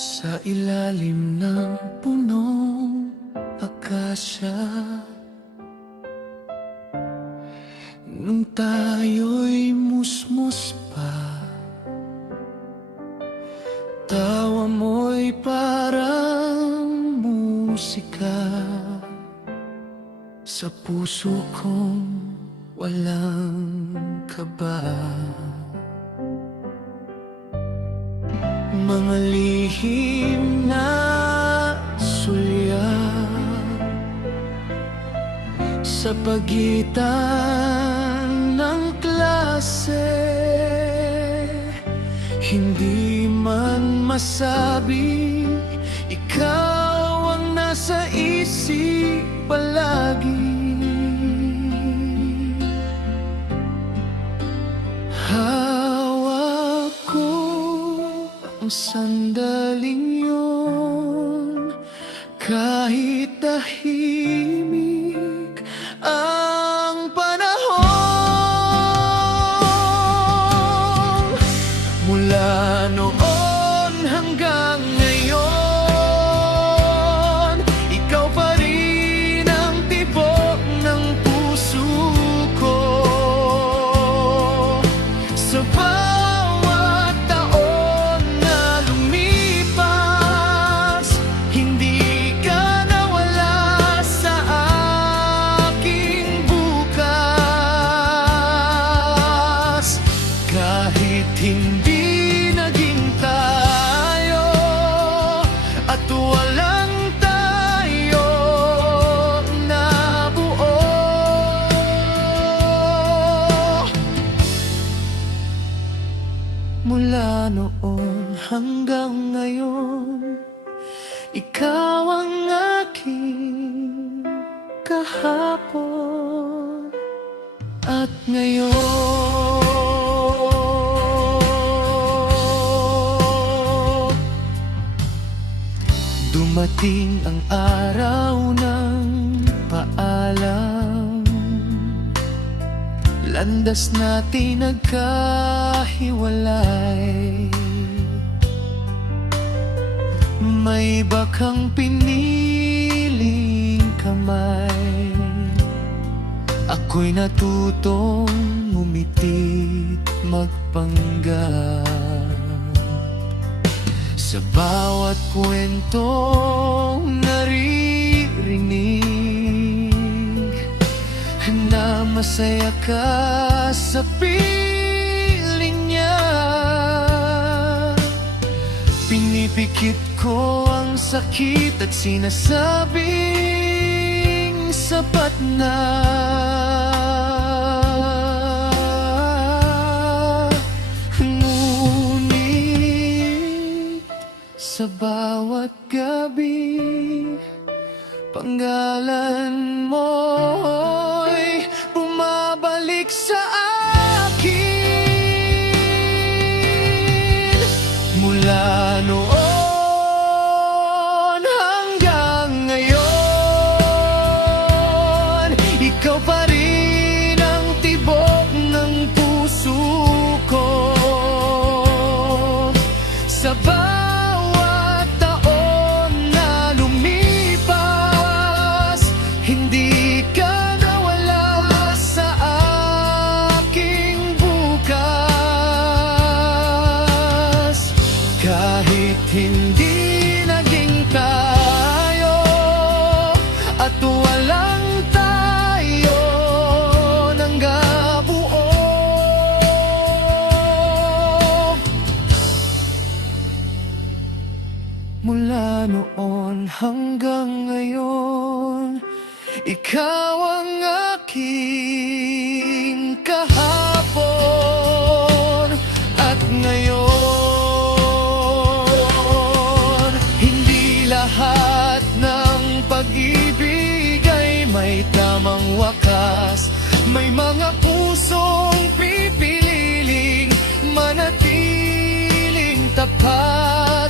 Sa ilalim ng punong akasya, nung tayo'y musmus pa, tawa mo'y parang musika sa puso kong walang kaba. Mga lihim na sulyap sa pagitan ng klase, hindi man masabi, ikaw ang nasa isip palagi. Hawak ko ang sandaling yun, kahit tahimik ang panahon. Mula noon hanggang ngayon, ikaw pa rin ang tibok ng puso ko. Sa bawat taon na lumipas, hindi ka nawala sa aking bukas. Kahit hindi naging tayo at walang tayo nabuo, mula noon hanggang ngayon, ikaw ang aking kahapon at ngayon. Dumating ang araw ng paalam, landas natin nagkahiwalay. May iba kang piniling kamay, ako'y natutong umitit magpanggap. Sa bawat kwentong naririnig na masaya ka sa piling niya, pinipikit ko ang sakit at sinasabing sapat na. Ngunit sa bawat gabi, panggalan mo'y bumabalik sa akin. Mula noon hanggang ngayon, ikaw pa rin ang tibok ng puso ko. Sa bawat taon na lumipas, hindi ka nawala sa aking bukas. Kahit hindi naging tayo at walang tayo nang gabuo, mula noon hanggang ngayon, ikaw ang aking kahapon at ngayon. Hindi lahat ng pag-ibig ay may tamang wakas. May mga pusong pipililing manatiling tapat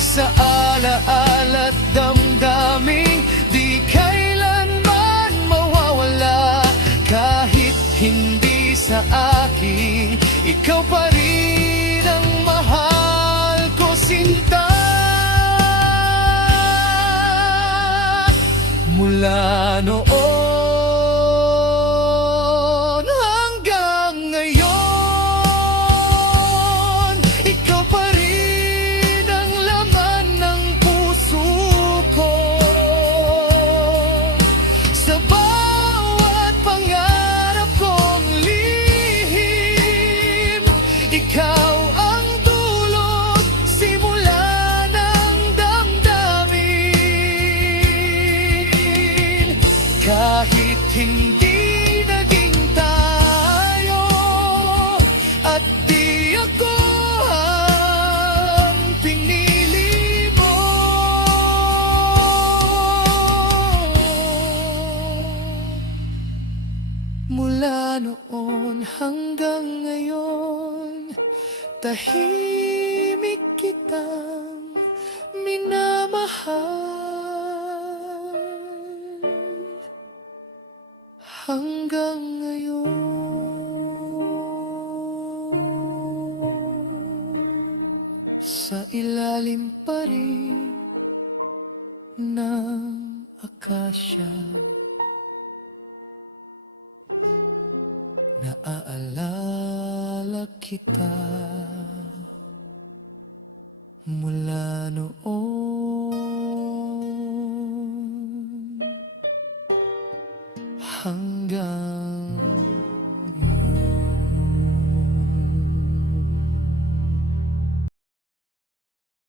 sa alaala at damdaming di kailanman mawawala. Kahit hindi sa akin, ikaw pa rin ang mahal ko, sinta. Mula noon hanggang ngayon, ikaw pa rin ang laman ng puso ko. Sa bawat pangarap kong lihim, ikaw ang dulot, simula ng damdamin. Kahit hindi naging tayo, at di ako ang pinili mo. Mula noon hanggang ngayon, tahimik kitang minamahal. Hanggang ngayon, sa ilalim pa rin ng akasya, naaalala kita.